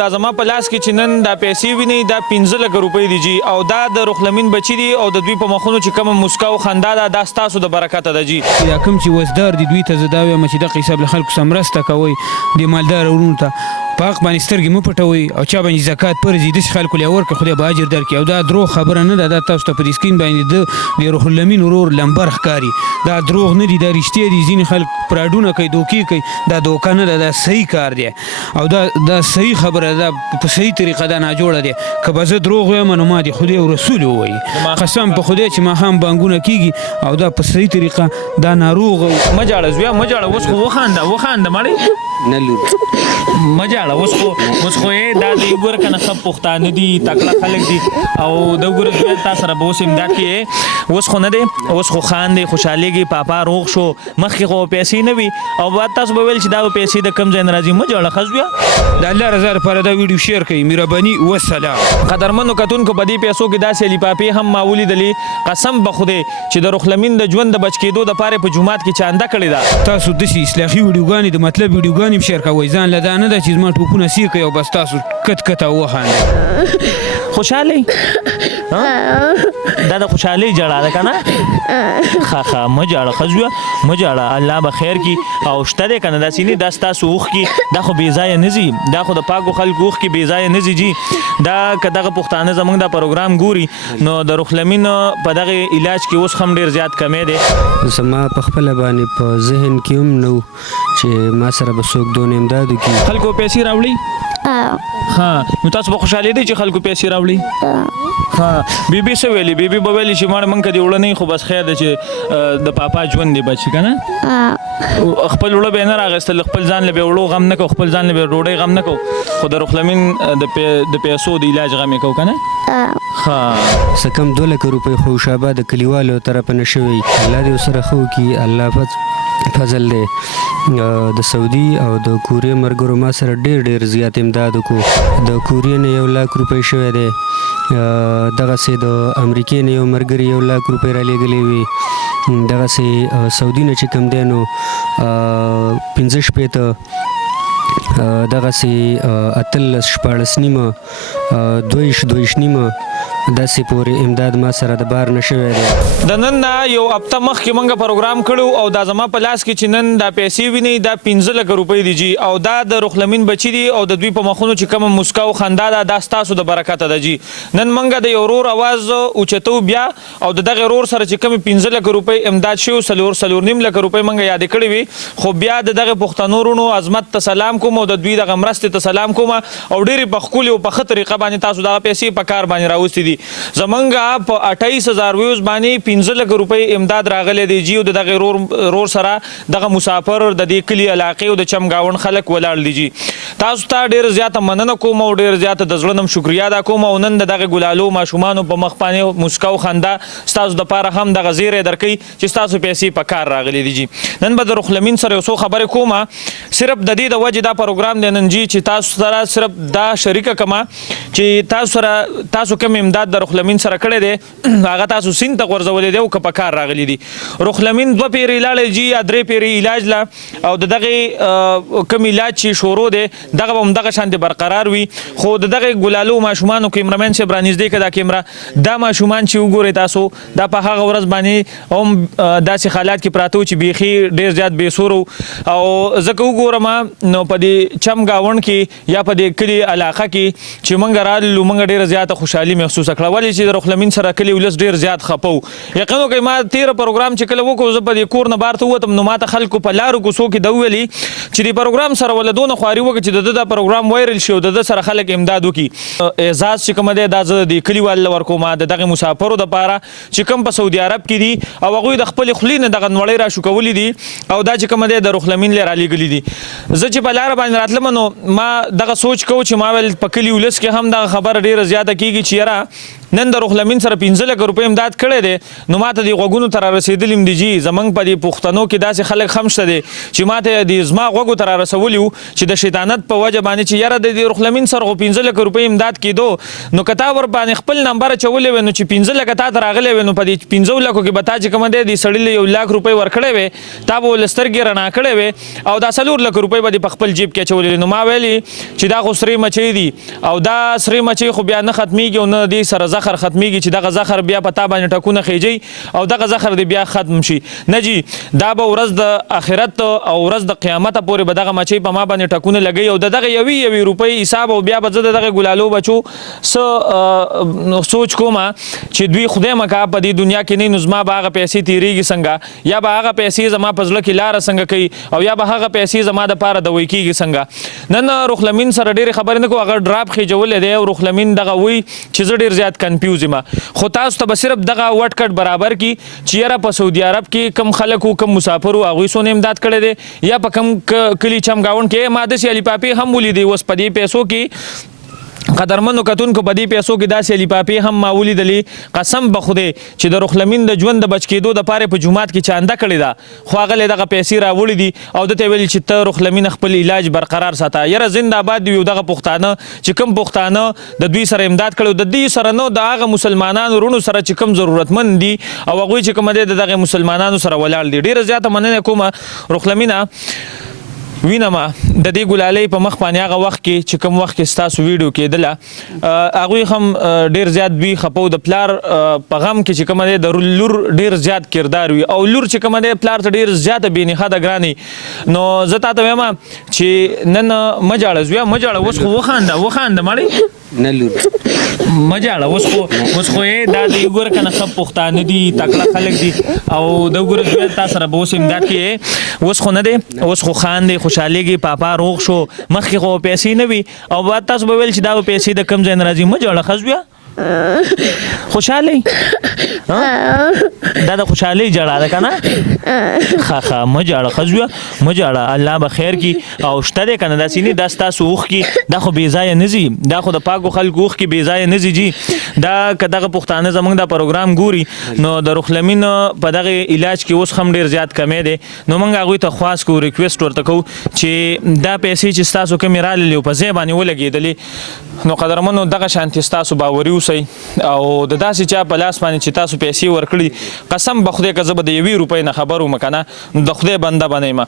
دا زما په لاس کې چې نن دا پیسې ویني دا 15 لک روپۍ دي جی او دا د رخلمین بچی دي او د دوی په مخونو چې کوم مسکا او خندا ده دا ستاسو د برکته ده جی. یا کوم چې وزدار دي دوی ته زه دا وایم چې دغه حساب له خلکو سره مرسته کوئ د مالدار وروڼو ته په حق باندې سترګې مه پټوئ او چا باندې زکات فرض دي داسې خلکو له ورکړه خدای به اجر درکړي او دا دروغ خبره نه ده دا تاسو ته په دې سکرین باندې د روح اللمین ورور لمبر ښکاري دا دروغ نه دي دا رښتیا دي ځینې خلک پراډونه کوي دوکې کوي دا دوکه نه ده دا صحیح کار دی او دا صحیح خبره ده په صحیح طریقه دا ناجوړه دی که به زه دروغ ویم نو ما د خدای او رسول ووایي قسم په خدای چې ماښام بانګونه کېږي او دا په صحیح طریقه دا ناروغ مه جاړه زویا مه جاړه اوس خو وخانده مړی نه لور مه جاړه اوس خو دا د ګوره که نه ښه پښتانه دي تکړه خلک دي او د ګوره زویا تا سره به اوس امداد کې اوس خو نه دی اوس خو خاندې خوشحالېږي پاپا روغ شو مخکې خو پیسې نه وي او بعد تاسو به ویل چې دا به پیسې د کم ځای نه راځي مه جاړه ښه زویا د الله رضا لپاره دا ویډیو شیر کړئ مهرباني وسلام. قدرمنو کتونکو په دې پیسو کې داسې لیپاپې هم ما ولیدلې قسم به خدای چې د رخلمین د ژوند د بچ کېدو دپاره په جومات کې چانده کړې ده. تاسو داسې اصلاحي ویډیوګانې د مطلب ویډیوګانې هم شیر کوئ ځان له دا نه ده چې زما ټوپونه سیر کوي او بس تاسو کت او وخاندئ. خوشحالي دا د خوشحالۍ جړه ده که نه ښه مه جاړه ښه زویه مه جاړه الله به خیر کړي او شته دی که نه داسې نه دا ستاسو اوښکې دا خو بې ځایه نه ځي دا خو د پاکو خلکو اوښکې بې ځایه نه ځي جي دا که دغه پښتانه زموږ دا پروګرام ګوري نو د رخلمین په دغه علاج کې اوس هم ډېر زیات کمی دی. زما په خپله باندې په ذهن کې هم نه و چې ما سره به څوک دونه امداد وکړي. خلکو پیسې راوړي ها نو تاسو به خوشحالې دی چې خلکو پیسې راوړي ها بیبي څه ویلي بیبي به ویلي چې ماړه موږ که دې وړه نه خو بس خیر دی چې د پاپا ژوند دی بچي که نه خپل وړه به یې نه راغېستل خپل ځان له به وړو غم نه کوو خپل ځان له به ډوډۍ غم نه کوو خو د رخلمین د پیسو د علاج غم یې کوو که نه ښه څه کم 2 لکه روپۍ خو شابه د کلیوالو طرفه نه شوی الله دې ورسره ښه وکړي الله فضل دی د سعودي او د کوریا ملګرو ما سره ډېر زیات امداد وکړو د کوریا نه 1 لاک روپۍ شوی دی دغسې د امریکې نه یو ملګري 1 لاک روپۍ رالیږلې وي دغسې سعودي نه چې کوم دی نو 15 شپېته دغسې 18 نیمه 22 نیمه داسې پورې امداد ما سره د بار نه شوی دی. د نن نه یو هفته مخکې موږ پروګرام کړو او دا زما په لاس کې چې نن دا پیسې ویني دا 15 لکه روپۍ دي جي او دا د رخلمین بچي دي او د دوی په مخونو چې کومه مسکا او خندا ده دا ستاسو د برکته ده جي. نن موږ د یو ورور اواز اوچتو بیا او د دغه ورور سره چې کومې 15 لکه روپۍ امداد شوي 4.5 لکه روپۍ موږ یادې کړې وي خو بیا د دغه پښتنو وروڼو عظمت ته سلام کوم او د دوی دغه مرستې ته سلام کوم او ډېرې په ښکلې او په ښه طریقه باندې تاسو دغه پیسې په کار باندې راوستې دي. زمونږ په 28,000 ویوز باندې 15 لکه روپۍ امداد راغلی دی جي او د دغه رور سره دغه مسافر د دې کلي علاقې او د چمګاوڼ خلک ولاړ دي جي. تاسو ته ډېر زیاته مننه کوم او ډېر زیاته د زړه نه شکریا ادا کوم او نن د دغه ګلالو ماشومانو په مخ باندې مسکا او خندا ستاسو دپاره هم دغه زیری درکوي چې ستاسو پیسې په کار راغلي دي جي. نن به د رخلمین سره یو څو خبرې کومه صرف د دې د وجې دا پروګرام دی نن جي چې تاسو سره صرف دا شریکه کما چې تاسو کوم امداد د رخلمین سره کړی دی هغه تاسو سیند ته غورځولی دی او که په کار راغلی دي. رخلمین 2 پیرې لاړی جي یا 3 پیرې علاج لا او د دغې کوم علاج چې شروع دی دغه به همدغه شانتې برقرار وي خو د دغې ګلالو ماشومانو کیمرمین صاحب رانږدې که دا کیمره دا ماشومان چې وګورئ تاسو دا په هغه ورځ باندې هم داسې حالات کې پراته و چې بیخي ډېر زیات بېسور او ځکه وګورم نو په دې چمګاوڼ کې یا په دې کلي علاقه کې چې موږ رالو موږ ډېره زیاته خوشحالي محسوسه کړه ولې چې د رخلمین سره کلي ولس ډېر زیات خفه و. یقین وکړئ ما تېره پروګرام چې کله وکړو زه په دې کور نه بار ته ووتم نو ما ته خلکو په لارو کوڅو کې ده وویلي چې دې پروګرام سره ولې دونه خواري وکړه چې د ده دا پروګرام وایرل شي او د ده سره خلک امداد وکړي. اعزاز چې کومه دی دا زه د کلیوالو له ورکوم د دغې مسافرو دپاره چې کوم په سعودي عرب کې دي او هغوی د خپلې خولې نه دغه نوړۍ راشوکولي دي او دا چې کومه دی د رخلمین لی رالیږلي دي. زه چې په لاره باندې راتلم نو ما دغه سوچ کوو چې ما ویل په کلي ولس کې هم دغه خبره ډېره زیاته کېږي چې یاره نن د روح لمین سره 15 لک روپۍ امداد کړی دی نو ماته د غوګونو تر رسیدلیم دي جی زمنګ په دې پښتنو کې داسې خلک خمشته دي چې ماته د زما غوګو تر رسولیو چې د شیطانت په وجه باندې چې یاره د روح لمین سره 15 لک روپۍ امداد کېدو نو کتا ور باندې خپل نمبر چولې و نو چې 15 لک تا ته راغلی و نو په دې 15 لکو کې به تا چې کوم دی د سړي له 1 لک روپۍ ورکړی وې تا به ولسترګې رڼا کړی وې او دا 4 لک روپۍ به په خپل جیب کې چولې نو ما ویلي چې دا خو سرې مچۍ دي او دا سرې مچۍ خو بیا نه ختمیږي او نه دې سره زخر ختمیږي چې دغه زخر بیا په تا باندې ټکونه خېجي او دغه زخر دې بیا ختم شي نه جی دا به ورځ د آخرت او ورځ د قیامت پورې به دغه مچۍ په ما باندې ټکونه لګي او دغه یوې روپۍ حساب او بیا به زه دغه ګلالو بچو سوچ کوم چې دوی خدای مکا په دې دنیا کې نه نظم به هغه پیسې تیریږي څنګه یا به هغه پیسې زما په ځل کې لار څنګه کوي او یا به هغه پیسې زما د پاره د وای کېږي څنګه نن روح لمین سره ډېر خبرې نه کو هغه ډراپ خېجولې دی او روح لمین دغه وی چې زه ډېر زیات کنفیوز یم خو تاسو ته به صرف دغه وټ کټ برابر کی چې یاره په سعودي عرب کې کم خلکو کم مسافرو هغوی څونه امداد کړی دی یا په کم کلي چمګاونډ کې ما داسې علي پاپې هم ولیدې اوس په دې پیسو کې قدرمنو کتونکو په دې پیسو کې داسې علي پاپې هم ما ولیدلې قسم به خدای چې د روح لمین د ژوند د بچ کېدو دپاره په جومات کې چانده کړې ده خو هغه دغه پیسې راوړي دي او دته ویل چې ته روح لمین خپل علاج برقرار ساته یاره زنده باد دی دغه پښتانه چې کوم پښتانه د دوی سره امداد کړو د دې سره نو د هغه مسلمانانو رونو سره چې کوم ضرورتمند دي او هغوی چې کوم دی دغه مسلمانانو سره ولاړ دي ډېره زیاته مننه کوم روح لمینه وینم د دې ګلالۍ په مخ باندې هغه وخت کې چې کوم وخت کې ستاسو ویډیو کېدله هغوی هم ډېر زیات دوی خپو د پلار په غم کې چې کومه دی د لور ډېر زیات کردار وي او لور چې کومه دی پلار ته ډېر زیاته بېنښته ګرانې نو زه تا ته وایم چې نن مه جاړه زویه مه جاړه اوس خو وخانده مړی نه لور مه جاړه اوس خو یې دا دی وګوره که نه ښه پښتانه دي تکړه خلک دي او د وګوره زویه تا سره به اوس امداد کې اوس خو نه دی اوس خو خاندې خوشحالېږي پاپا روغ شو مخکې خو پیسې نه وي او بعد تاسو به ویل چې دا به پیسې د کم ځای نه راځي مه جاړه ښه زویه خوشحالي دا د خوشحالي جړه ده کنه ښه مه جاړه ښه زویه مه جاړه الله به خیر کړي او شته دی که نه داسې نه دا ستاسو اوښکې دا خو بې ځایه نه ځي دا خو د پاکو خلکو اوښکې بې ځایه نه ځي جي دا که دغه پښتانه زموږ دا پروګرام ګوري نو د روح لمین په دغه علاج کې اوس هم ډېر زیات کمی دی نو موږ هغوی ته خواست کوو ریکویسټ ورته کوو چې دا پیسې چې ستاسو کمې راللې په ځای باندې ولګېدلې نو قدرمنو دغه شانتې ستاسو باوري اوسئ او د داسې چا په لاس باندې چې تاسو پیسې ورکړي قسم به خدای که زه به د 1 روپۍ نه خبر وم که نه د خدای بنده به نه یم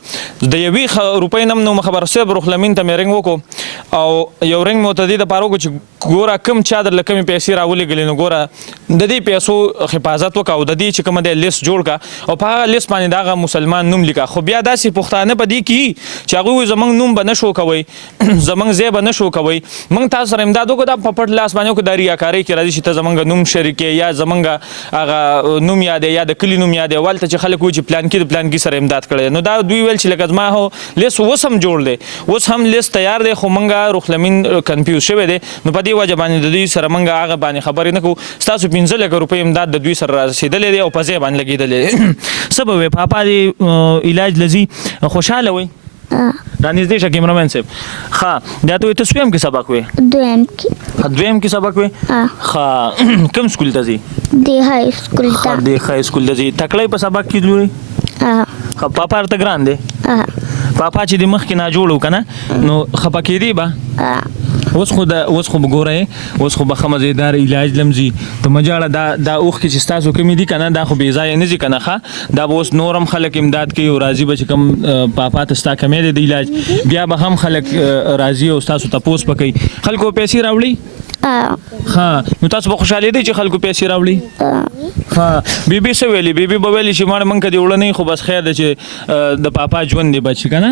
د 1 روپۍ نه هم خبر صاحب روح لمین ته مې رنګ وکړو او یو رنګ مې ورته دې دپاره وکړو چې ګوره کوم چا درله کمې پیسې راولېږلې نو ګوره د دې پیسو حفاظت وکړه او د دې چې کومه دی لیست جوړ کړه او په هغه لیست باندې د هغه مسلمان نوم لیکه خو بیا داسې پښتانه په دې کې چې هغوی وایي زموږ نوم به نه شو کوئ زموږ ځای به نه شو کوئ موږ تاسو سره امداد وکړو دا په پټ لاس باندې وکړو دا ریاکارۍ کې راځي چې ته زموږ نوم شریکې یا زموږ هغه نوم یادې یا د کلي نوم یادې والته چې خلک وایي چې پلانکي د پلانکي سره امداد کړی نو دا دوی ویل چې لکه زما هو لیست اوس هم جوړ دی اوس هم لیست تیار دی خو موږ روح لمین کنفیوز شوی دی نو په دې وجه باندې د دوی سره موږ هغه باندې خبرې نه کوو ستاسو 15 لکه روپۍ امداد د دوی سره رسېدلی دی او په ځای باندې لګېدلی دی څه به وایې پاپا دې علاج لځي خوشحاله وئ را نږدې شه کیمرمین صاحب ښه دا ته وایي ته سویم کې سبق وې دویم کې سبق وې ښه کوم سکول ته ځي د های سکول ته د های سکول ته ځي تکړی په سبق کې لوري ښه پاپا ورته ګران دی پاپا چې د مخکې نه جوړ و که نه نو خفه کېدی به اوس خو به ګورئ اوس خو به ښه مزېدار علاج لمځي ته مه جاړه دا اوښکې چې ستاسو کمې دي که نه دا خو بې ځایه نه ځي که نه ښه دا به اوس نور هم خلک امداد کوي او راځي به چې کوم پاپا ته ستا کمی دی د علاج بیا به هم خلک راځي او ستاسو تپوس به کوي خلکو پیسې راوړي ښه نو تاسو به خوشحالېدئ چې خلکو پیسې راوړي ښه بیبي څه ویلي بیبي به ویلي چې ماړه موږ که دې وړه نه خو بس خیر دی چې د پاپا ژوند دی بچي که نه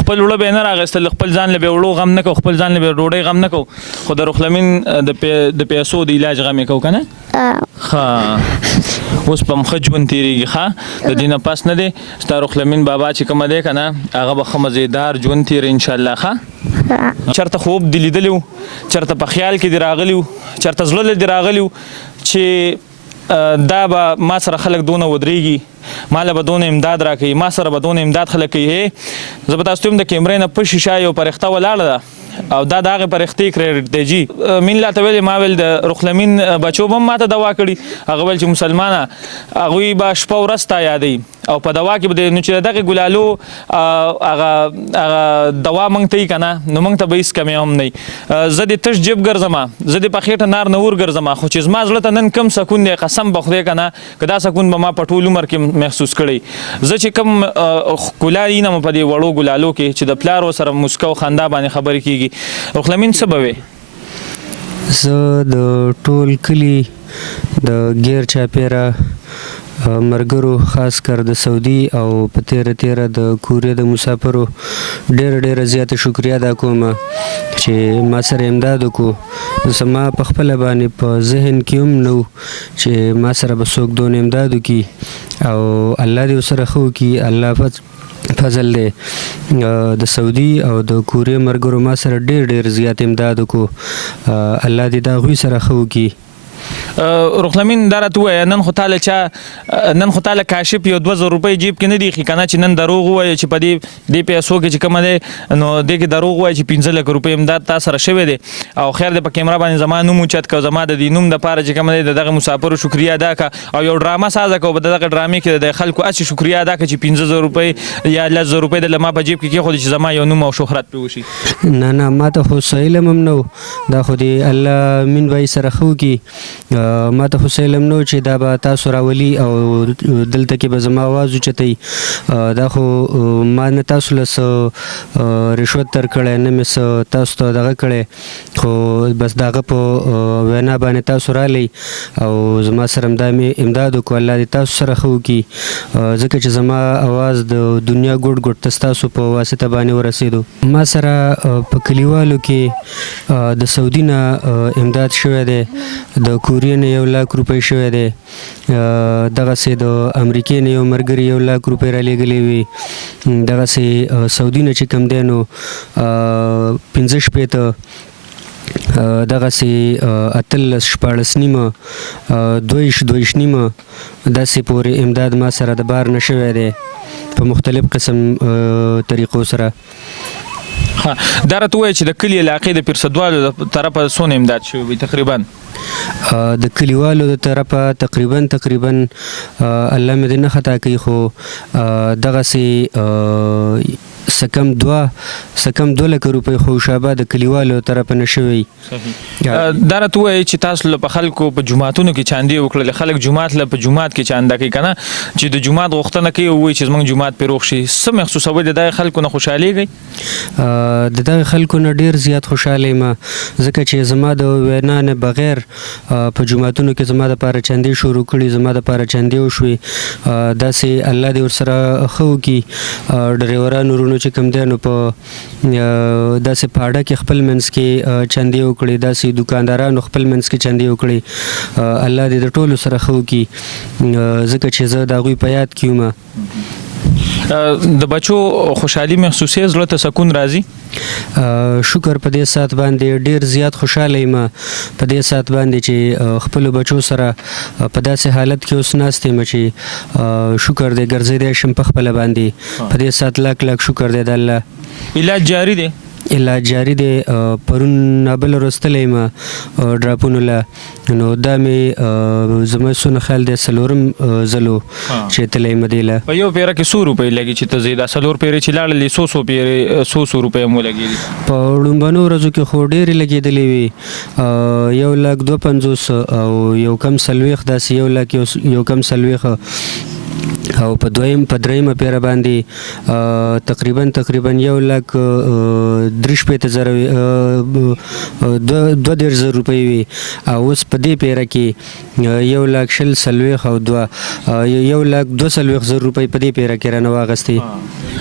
خپل وړه به یې نه راغېستل خپل ځان له به وړو غم نه کوو خپل ځان له به ډوډۍ غم نه کوو خو د روح لمین د پیسو د علاج غم یې کوو که نه ښه اوس په ښه ژوند تېرېږي ښه د دې نه پس نه دی ستا روح لمین بابا چې کومه دی که نه هغه به ښه مزېدار ژوند تېروي انشاءالله ښه چېرته خوب دې لیدلی و چېرته په خیال کې دې راغلی و چېرته زړه له دې راغلی و چې دا به ما سره خلک دونه ودرېږي ما له به دونه امداد راکوي ما سره به دونه امداد خلک کوي زه به تاسو ته د کیمرې نه په شیشه یو پرښته ولاړه ده او دا د هغې پرختې کریډټ دی جي مین لاته ویلې ما ویل د رخلمین بچو به هم ماته دوا کړي هغه ویل چې مسلمانه هغوی به شپه ورځ تا یادوي او په دوا کې به نو چې دغې ګلالو هغه دوا موږ ته یي که نه نو موږ ته به هېڅ کمی هم نه وي زه دې تش جیب ګرځم زه دې په خېټه نار نه ور ګرځم خو چې زما زړه ته نن کم سکون دی قسم به خدای که نه که دا سکون به ما په ټول عمر کې محسوس کړی زه چې کوم ښکلا وینم په دې وړو ګلالو کې چې د پلار ورسره مسکا او خندا باندې خبرې کېږي رخلمین څه به وې زه د ټول کلي د غیر چاپیره مرګرو خاص کر د سعودي او په تیره د کوریا د مسافرو ډېره زیاته شکریا ادا کوم چې ما سره امداد وکړو زما په خپله باندې په ذهن کې هم نه و چې ما سره به څوک دون امداد وکړي او الله دې ورسره ښه وکړي الله فضل دی د سعودي او د کوریا مرګرو ما سره ډېر زیات امداد وکړو الله دې د هغوی سره ښه وکړي رخلمین دا راته ووایه نن خو تاله کاشف یو 2000 روپۍ جیب کې نه دي ایښي که نه چې نن دروغ ووایه چې په دې پیسو کې چې کومه دی نو دې کې دروغ ووایه چې 15 لکه روپۍ امداد تا سره شوی دی او خیر دی په کیمرا باندې زما نوم اوچت که زما د دې نوم دپاره چې کومه دی د دغه مسافرو شکریا ادا که او یو ډرامه سازه که په دغه ډرامې کې د خلکو هسې شکریا ادا که چې 15000 روپۍ یا 10,000 روپۍ د ما په جیب کې کېښودې چې زما یو نوم او شهرت پرې وشي نه ما ته خو څه علم هم نه و دا خو دې الله مین بای سره ښه وکړي ما ته خو څه علم نه و چې دا به تاسو راولي او دلته کې به زما آواز اوچتوي دا خو ما نه تاسو له څه رشوت درکړی نه مې څه تاسو ته دغه کړی خو بس د هغه په وینا باندې تاسو رالی او زما سره همدا مې امداد وکړو الله دې تاسو سره ښه وکړي ځکه چې زما آواز د دنیا ګوټ ته ستاسو په واسطه باندې ورسېدو ما سره په کلیوالو کې د سعودي نه امداد شوی دی د کوریا نه 1 लाख روپۍ شوی دی دغسې د امریکې نه یو ملګري 1 लाख روپۍ رالیږلې وي دغسې سعودي نه چې کوم دی نو 15 شپېته دغسې 18 14 نیمه 22 نیمه داسې پورې امداد ما سره د بار نه شوی دی په مختلف قسم طریقو سره دا راته ووایه چې د کلي علاقې د پیرسدوالو د طرفه څونه امداد شوی وي تقریبا د کلیوالو د طرفه تقریبا الله مې دې نه خطا کوي خو دغسې سکم 2 لکه روپۍ خو شابه د کلیوالو طرفه نه شوی دا راته ووایه چې تاسو له په خلکو په جوماتونو کې چاندې وکړلې خلک جومات له په جومات کې چانده کوي که نه چې د جومات غوښتنه کوي او وایي چې زموږ جومات پرې روغ شي څه محسوسوئ د دغې خلکو نه خوشحالېږئ د دغې خلکو نه ډېر زیات خوشحاله یم ځکه چې زما د وینا نه بغیر په جوماتونو کې زما دپاره چندې شروع کړي زما دپاره چندې وشوې داسې الله دې ورسره ښه وکړي ډریورانو وروڼو چې کوم دی نو په داسې پاړه کې خپل منځ کې چندې وکړي داسې دکاندارانو خپل منځ کې چندې وکړي الله دې د ټولو سره ښه وکړي ځکه چې زه د هغوی په یاد کې یم د بچو خوشحالي محسوسې زړه ته سکون راځي شکر په دې سات باندې ډیر زیات خوشاله یم په دې سات باندې چې خپل بچو سره په داسې حالت کې اوس ناست یم چې شکر دې ګرځېدی شم په خپل باندې په دې سات لاک شکر دې د الله علاج جاری دی علاج جاری دی پرون نابل رستلی یم ډراپونو له نو دا مې زما څونه خیال دی 4 ځلو چې تلی یم دې له په یو پیره کې 100 روپۍ لګي چې ته ځې دا 4 پیرې چې لاړلې 100 روپۍ مو لګېدي په ړومبنو ورځو کې خو ډېرې لګېدلې وي 1,52,000 او یو کم 40 داسې 1 کم 40 او په دریمه پیره باندې تقریبا 1,63,000 روپۍ وي او اوس په دې پیره کې 1,40,000 او 1,02,000 روپۍ په دې پیره کې رانه واغستې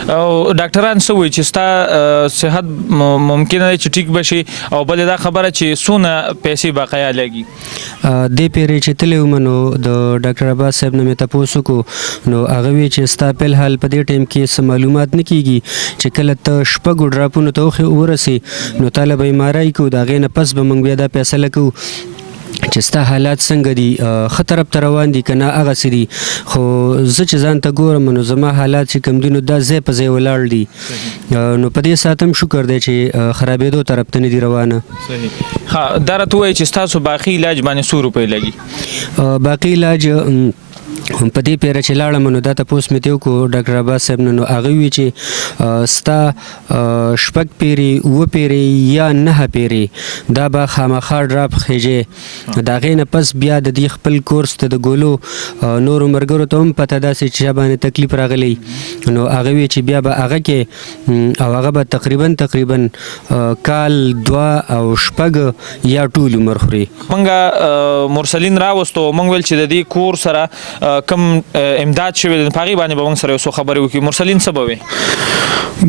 او ډاکټران څه وایي چې ستا صحت ممکنه ده چې ټیک بشي او بلې دا خبره چې څونه پیسې بقایا لګي دې پیرې چې تللی وم نو د ډاکټر عباس صاحب نه مې تپوس وکړو نو هغه وی چې ستا فی الحال په دې ټایم کې څه معلومات نه کیږي چې کله ته شپږو ډراپونو ته ورسې نو تاله به یې مارای کوو د هغې نه پس به موږ بیا دا فیصله کوو چې ستا حالات څنګه دي، ښه طرف ته روان دي که نه هغسې دي. خو زه چې ځان ته ګورم نو زما حالات چې کوم دي نو دا ځای په ځای ولاړ دي. نو په دې ساعت هم شکر دی چې خرابېدو طرف ته نه دي روانه. ها دا راته ووایي چې ستاسو باقي علاج باندې څو روپۍ لګي؟ باقي علاج په دې پیره چې لاړم نو دا تپوس مې تې وکړو ډاکټر عباس صاحب نه، نو هغه وی چې ستا 6 پیرې 7 پیرې یا 9 پیرې دا به خامخا ډراپ خېجې. د هغې نه پس بیا د دې خپل کورس ته د ګولو نورو ملګرو ته هم پته داسې چې چا باندې تکلیف راغلی نو هغه وی چې بیا به هغه کې او هغه به تقریبا کال 2 او 6 یا ټول عمر خوري. موږ مرسلین راوستو، موږ ویل چې د دې کور سره کم امداد شوی د پاغي باندې به موږ سره یو څه خبرې وکړو. مرسلین څه به وي؟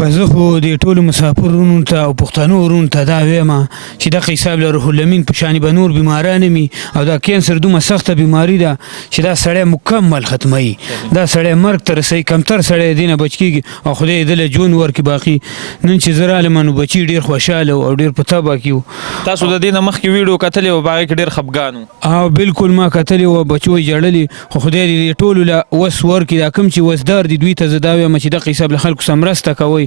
بس زه خو د ټولو مسافرونو ته او پښتنو ورونو ته دا وایم چې دغه حساب له روح الامین په شانې به نور بیماران وي او دا کینسر دومره سخته بیماري ده چې دا سړی مکمل ختموي. دا سړی مرګ ته رسوي، کمتر سړی دې نه بچ کېږي او خدای دې له ژوند ورکړي باقي. نن چې زه رالم نو بچي ډېر خوشحاله او ډېر په تبه کې وو. تاسو د دې نه مخکې ویډیو کتلې او په هغې کې ډېر خفګان وو؟ او بالکل ما کتلې وه، بچو یې ژړلې. خو خدای دې ټولو له وس ورکړي. دا کوم چې وسدار دي دوی ته زه دا وایم چې دغه حساب له خلکو سره مرسته کوئ،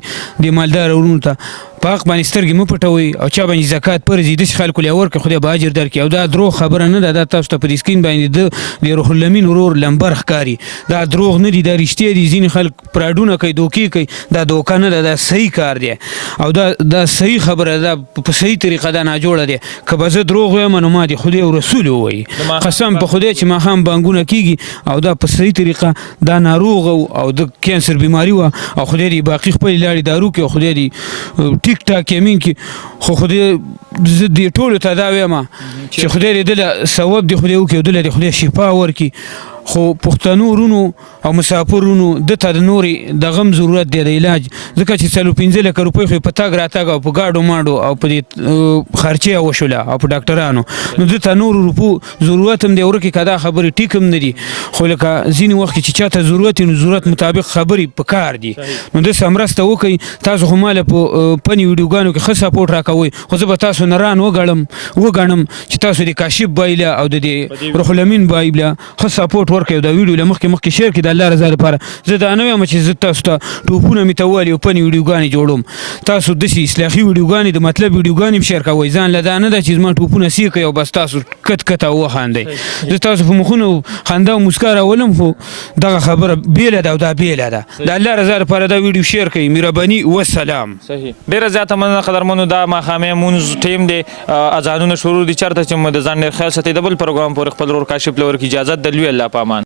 د مالدار ورونو ته په حق باندې سترګې مه پټوئ او چا باندې زکات فرض دي داسې خلکو له ورکړئ، خدای به اجر درکړي. او دا دروغ خبره نه ده، دا تاسو ته په دې سکرین باندې د روح الامین ورور لمبر ښکاري. دا دروغ نه دي، دا رښتیا دي. ځینې خلک پراډونه کوي، دوکې کوي. دا دوکه نه ده، دا صحیح کار دی او دا صحیح خبره ده، په صحیح طریقه دا ناجوړه دی. که به زه دروغ وایم نو ما د خدای او رسول ووایي، قسم په خدای چې ماښام بانګونه کېږي او دا په صحیح طریقه دا ناروغ او د کینسر بیماری وه او خدای دې باقي خپلې لارې دارو کړي او خدای دې ټیک ټاک یمین کړي. خو خدای زه دې ټولو ته دا وایم چې خدای دې دله ثواب دې خدای وکړي او دله دې خدای شفا ورکړي. خو پښتنو ورونو او مسافرونو دته د نورې د غم ضرورت دی د علاج، ځکه چې 4-5 لکه روپۍ خو په تګ راتګ او په ګاډو ماډو او په دې خرچې وشوله او په ډاکټرانو، نو دته نورو روپو ضرورت هم دی. ورکې که دا خبرې ټیک هم نه دي، خو لکه ځینې وخت کې چې چاته ضرورت وي نو ضرورت مطابق خبرې په کار دي. نو داسې مرسته وکړئ. تاسو خو ماله په فني ویډیوګانو کې ښه سپورټ راکوئ، خو زه به تاسو نه ران وګڼم چې تاسو د کاشف بایله او د روح الامین بایله ښه سپورټ ورکړئ او دا ویډیو له مخکې شیر کړئ د الله رضا لپاره. زه دا نه وایم چې زه تاسو ته ټوپونه مې تولي او فني ویډیوګانې جوړوم. تاسو داسې اصلاحي ویډیوګانې د مطلب ویډیوګانې هم شیر کوئ. ځان له دا نه ده چې زما ټوپونه سي کوي او بس تاسو کت او وخاندئ. زه تاسو په مخونو خندا او مسکا راولم، خو دغه خبره بیله ده او دا بیله ده. د الله رضا لپاره دا ویډیو شیر کړئ. مهرباني والسلام. صحیح. ډېره زیاته مننه قدرمنو. دا ماښامي مونځ ټیم دی، اذانونه شروع دي. چېرته چې مو د ځان ډېر خیال ساتئ. د بل پروګرام پورې خپل ورور کاشف له ورکړي اجازت د لوی الله په